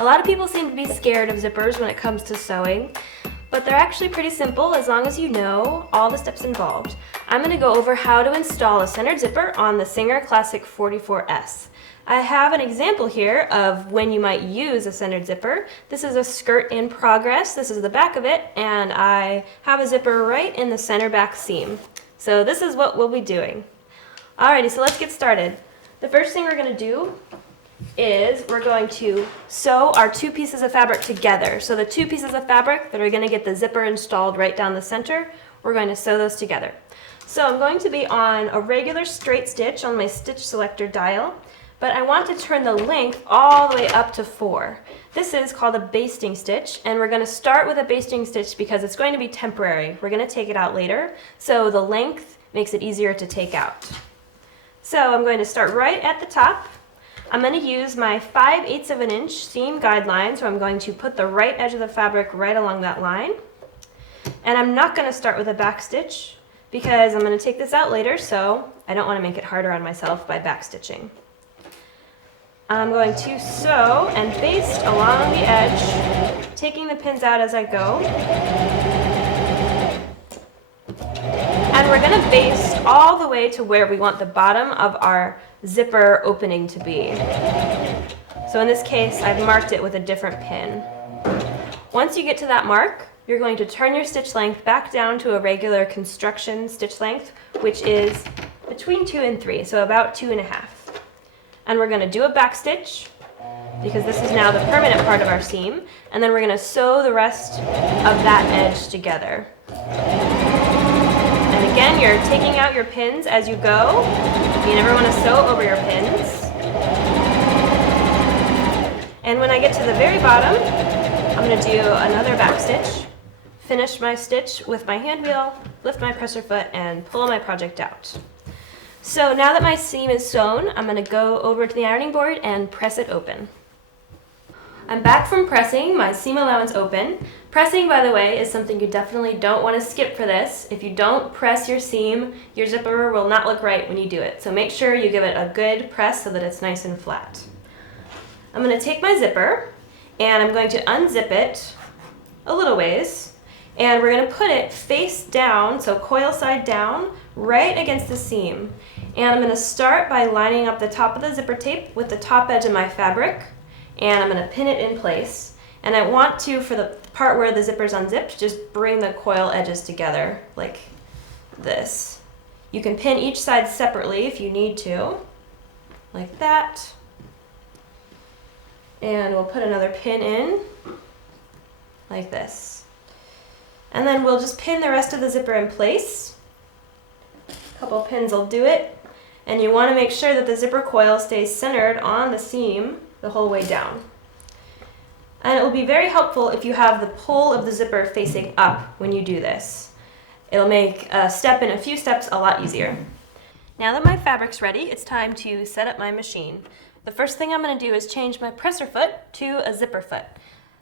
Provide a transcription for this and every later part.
A lot of people seem to be scared of zippers when it comes to sewing, but they're actually pretty simple as long as you know all the steps involved. I'm going to go over how to install a centered zipper on the Singer Classic 44S. I have an example here of when you might use a centered zipper. This is a skirt in progress. This is the back of it, and I have a zipper right in the center back seam. So this is what we'll be doing. Alrighty, so let's get started. The first thing we're going to do is we're going to sew our two pieces of fabric together. So the two pieces of fabric that are going to get the zipper installed right down the center, we're going to sew those together. So I'm going to be on a regular straight stitch on my stitch selector dial, but I want to turn the length all the way up to 4. This is called a basting stitch, and we're going to start with a basting stitch because it's going to be temporary. We're going to take it out later, so the length makes it easier to take out. So I'm going to start right at the top. I'm going to use my 5/8 of an inch seam guideline, so I'm going to put the right edge of the fabric right along that line. And I'm not going to start with a back stitch because I'm going to take this out later, so I don't want to make it harder on myself by back stitching. I'm going to sew and baste along the edge, taking the pins out as I go. And we're going to baste all the way to where we want the bottom of our zipper opening to be. So in this case, I've marked it with a different pin. Once you get to that mark, you're going to turn your stitch length back down to a regular construction stitch length, which is between 2 and 3, so about 2.5. And we're going to do a back stitch because this is now the permanent part of our seam, and then we're going to sew the rest of that edge together. And again, you're taking out your pins as you go. You never want to sew over your pins. And when I get to the very bottom, I'm going to do another back stitch, finish my stitch with my hand wheel, lift my presser foot, and pull my project out. So now that my seam is sewn, I'm going to go over to the ironing board and press it open. I'm back from pressing my seam allowance open. Pressing, by the way, is something you definitely don't want to skip for this. If you don't press your seam, your zipper will not look right when you do it. So make sure you give it a good press so that it's nice and flat. I'm going to take my zipper and I'm going to unzip it a little ways. And we're going to put it face down, so coil side down, right against the seam. And I'm going to start by lining up the top of the zipper tape with the top edge of my fabric. And I'm going to pin it in place. And I want to, for the part where the zipper's unzipped, just bring the coil edges together like this. You can pin each side separately if you need to, like that. And we'll put another pin in, like this. And then we'll just pin the rest of the zipper in place. A couple pins will do it. And you want to make sure that the zipper coil stays centered on the seam the whole way down. And it will be very helpful if you have the pull of the zipper facing up when you do this. It'll make a step in a few steps a lot easier. Now that my fabric's ready, it's time to set up my machine. The first thing I'm going to do is change my presser foot to a zipper foot.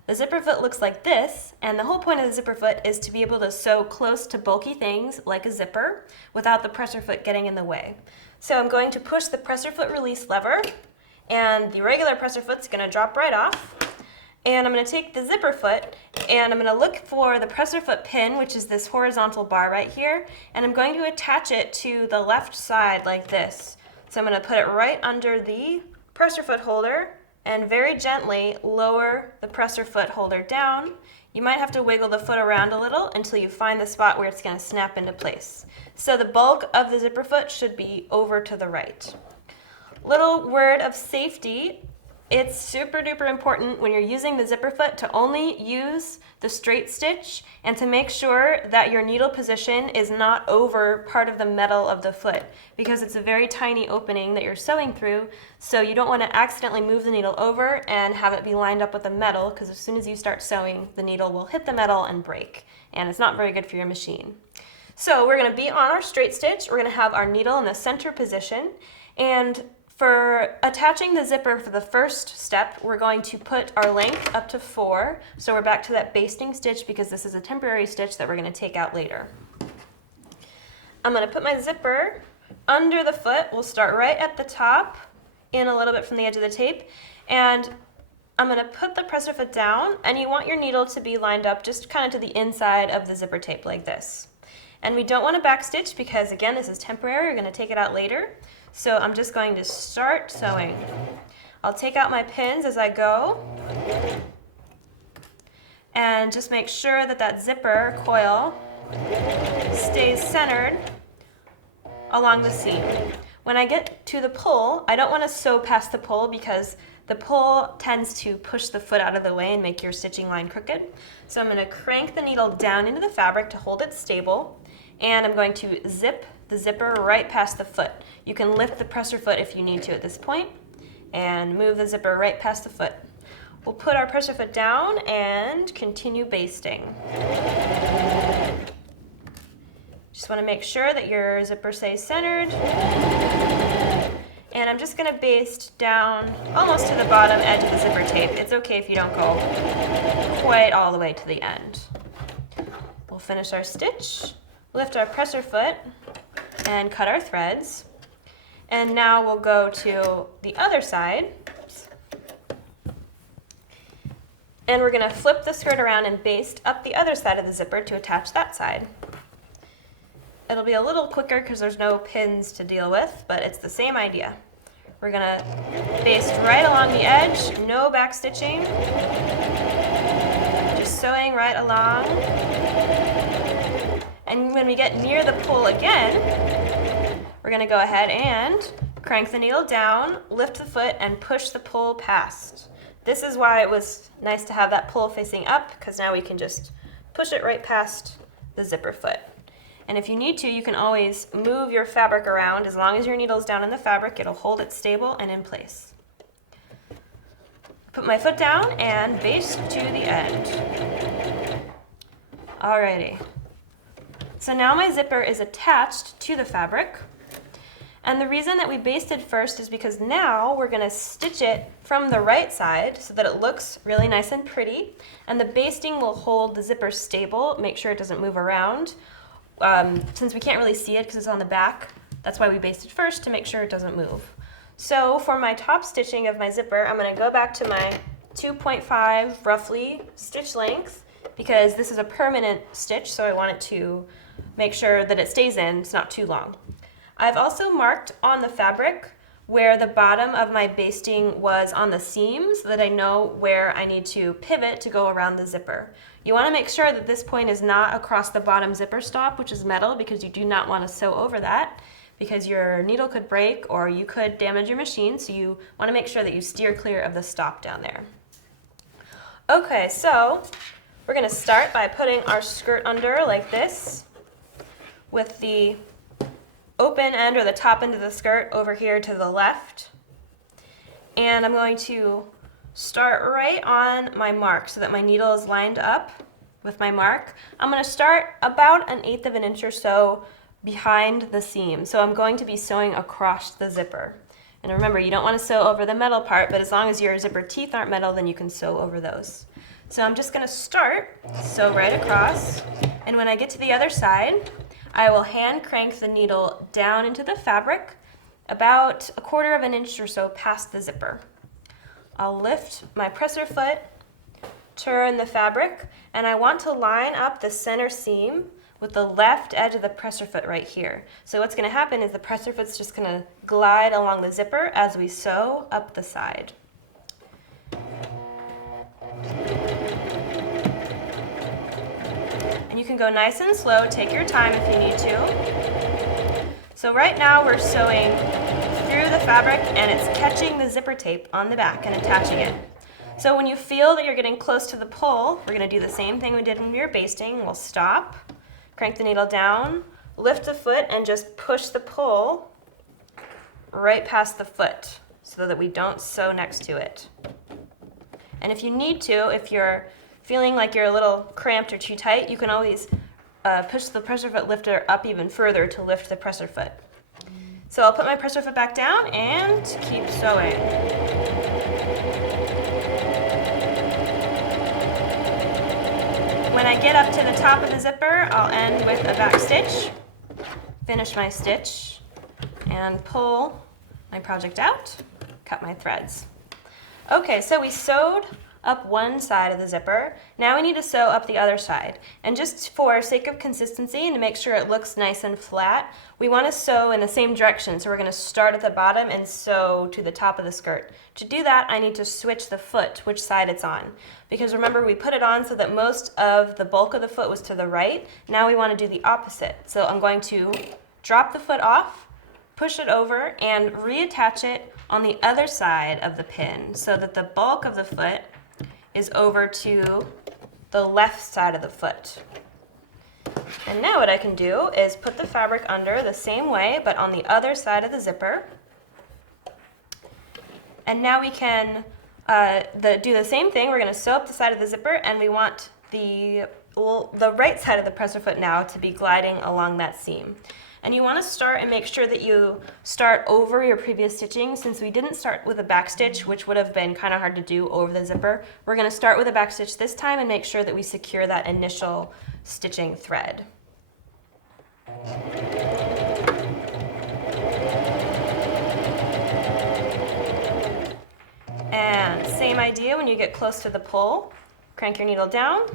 The zipper foot looks like this, and the whole point of the zipper foot is to be able to sew close to bulky things like a zipper without the presser foot getting in the way. So I'm going to push the presser foot release lever, and the regular presser foot's going to drop right off. And I'm going to take the zipper foot and I'm going to look for the presser foot pin, which is this horizontal bar right here, and I'm going to attach it to the left side like this. So I'm going to put it right under the presser foot holder and very gently lower the presser foot holder down. You might have to wiggle the foot around a little until you find the spot where it's going to snap into place. So the bulk of the zipper foot should be over to the right. Little word of safety. It's super duper important when you're using the zipper foot to only use the straight stitch and to make sure that your needle position is not over part of the metal of the foot, because it's a very tiny opening that you're sewing through, so you don't want to accidentally move the needle over and have it be lined up with the metal, because as soon as you start sewing, the needle will hit the metal and break, and it's not very good for your machine. So we're going to be on our straight stitch. We're going to have our needle in the center position, and for attaching the zipper for the first step, we're going to put our length up to 4. So we're back to that basting stitch because this is a temporary stitch that we're going to take out later. I'm going to put my zipper under the foot. We'll start right at the top, in a little bit from the edge of the tape. And I'm going to put the presser foot down, and you want your needle to be lined up just kind of to the inside of the zipper tape like this. And we don't want to backstitch because, again, this is temporary. We're going to take it out later. So I'm just going to start sewing. I'll take out my pins as I go. And just make sure that that zipper coil stays centered along the seam. When I get to the pull, I don't want to sew past the pull because the pull tends to push the foot out of the way and make your stitching line crooked. So I'm going to crank the needle down into the fabric to hold it stable, and I'm going to zip the zipper right past the foot. You can lift the presser foot if you need to at this point, and move the zipper right past the foot. We'll put our presser foot down and continue basting. Just want to make sure that your zipper stays centered. And I'm just going to baste down almost to the bottom edge of the zipper tape. It's okay if you don't go quite all the way to the end. We'll finish our stitch, lift our presser foot, and cut our threads. And now we'll go to the other side. And we're going to flip the skirt around and baste up the other side of the zipper to attach that side. It'll be a little quicker because there's no pins to deal with, but it's the same idea. We're going to baste right along the edge, no back stitching. Just sewing right along. And when we get near the pull again, we're going to go ahead and crank the needle down, lift the foot, and push the pull past. This is why it was nice to have that pull facing up, because now we can just push it right past the zipper foot. And if you need to, you can always move your fabric around. As long as your needle's down in the fabric, it'll hold it stable and in place. Put my foot down and baste to the end. Alrighty. So now my zipper is attached to the fabric. And the reason that we basted first is because now we're going to stitch it from the right side so that it looks really nice and pretty. And the basting will hold the zipper stable, make sure it doesn't move around. Since we can't really see it because it's on the back, that's why we basted first, to make sure it doesn't move. So for my top stitching of my zipper, I'm going to go back to my 2.5 roughly stitch length, because this is a permanent stitch, so I want it to make sure that it stays in, it's not too long. I've also marked on the fabric where the bottom of my basting was on the seam so that I know where I need to pivot to go around the zipper. You want to make sure that this point is not across the bottom zipper stop, which is metal, because you do not want to sew over that, because your needle could break or you could damage your machine, so you want to make sure that you steer clear of the stop down there. Okay, so we're going to start by putting our skirt under like this, with the open end or the top end of the skirt over here to the left. And I'm going to start right on my mark so that my needle is lined up with my mark. I'm going to start about 1/8 of an inch or so behind the seam. So I'm going to be sewing across the zipper. And remember, you don't want to sew over the metal part, but as long as your zipper teeth aren't metal, then you can sew over those. So I'm just going to start, sew right across, and when I get to the other side, I will hand crank the needle down into the fabric about 1/4 of an inch or so past the zipper. I'll lift my presser foot, turn the fabric, and I want to line up the center seam with the left edge of the presser foot right here. So what's going to happen is the presser foot's just going to glide along the zipper as we sew up the side. And you can go nice and slow, take your time if you need to. So right now we're sewing through the fabric and it's catching the zipper tape on the back and attaching it. So when you feel that you're getting close to the pull, we're going to do the same thing we did when we were basting. We'll stop, crank the needle down, lift the foot, and just push the pull right past the foot so that we don't sew next to it. And if you need to, if you're feeling like you're a little cramped or too tight, you can always push the presser foot lifter up even further to lift the presser foot. So I'll put my presser foot back down and keep sewing. When I get up to the top of the zipper, I'll end with a back stitch, finish my stitch, and pull my project out, cut my threads. Okay, so we sewed up one side of the zipper. Now we need to sew up the other side. And just for sake of consistency and to make sure it looks nice and flat, we want to sew in the same direction. So we're going to start at the bottom and sew to the top of the skirt. To do that, I need to switch the foot, which side it's on. Because remember, we put it on so that most of the bulk of the foot was to the right. Now we want to do the opposite. So I'm going to drop the foot off, push it over, and reattach it on the other side of the pin so that the bulk of the foot is over to the left side of the foot. And now what I can do is put the fabric under the same way, but on the other side of the zipper. And now we can do the same thing. We're going to sew up the side of the zipper, and we want the right side of the presser foot now to be gliding along that seam. And you want to start and make sure that you start over your previous stitching. Since we didn't start with a back stitch, which would have been kind of hard to do over the zipper, we're going to start with a back stitch this time and make sure that we secure that initial stitching thread. And same idea when you get close to the pole. Crank your needle down,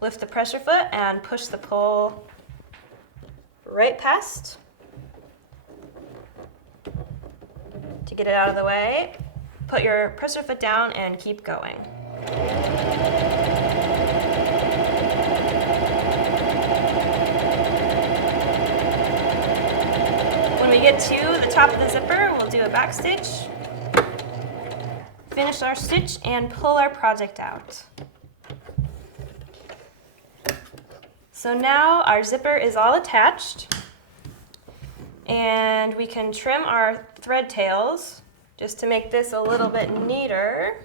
lift the presser foot, and push the pole right past to get it out of the way. Put your presser foot down and keep going. When we get to the top of the zipper, we'll do a back stitch, finish our stitch, and pull our project out. So now our zipper is all attached, and we can trim our thread tails just to make this a little bit neater.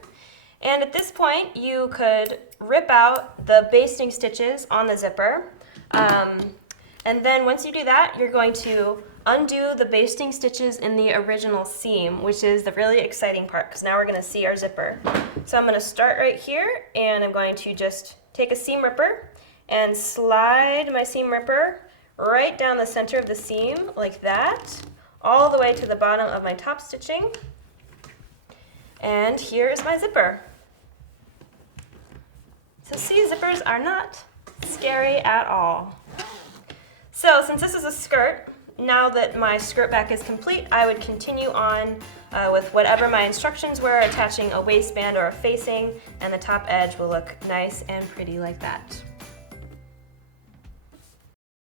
And at this point, you could rip out the basting stitches on the zipper. And then once you do that, you're going to undo the basting stitches in the original seam, which is the really exciting part, because now we're going to see our zipper. So I'm going to start right here, and I'm going to just take a seam ripper and slide my seam ripper right down the center of the seam like that, all the way to the bottom of my top stitching. And here is my zipper. So see, zippers are not scary at all. So since this is a skirt, now that my skirt back is complete, I would continue on with whatever my instructions were, attaching a waistband or a facing, and the top edge will look nice and pretty like that.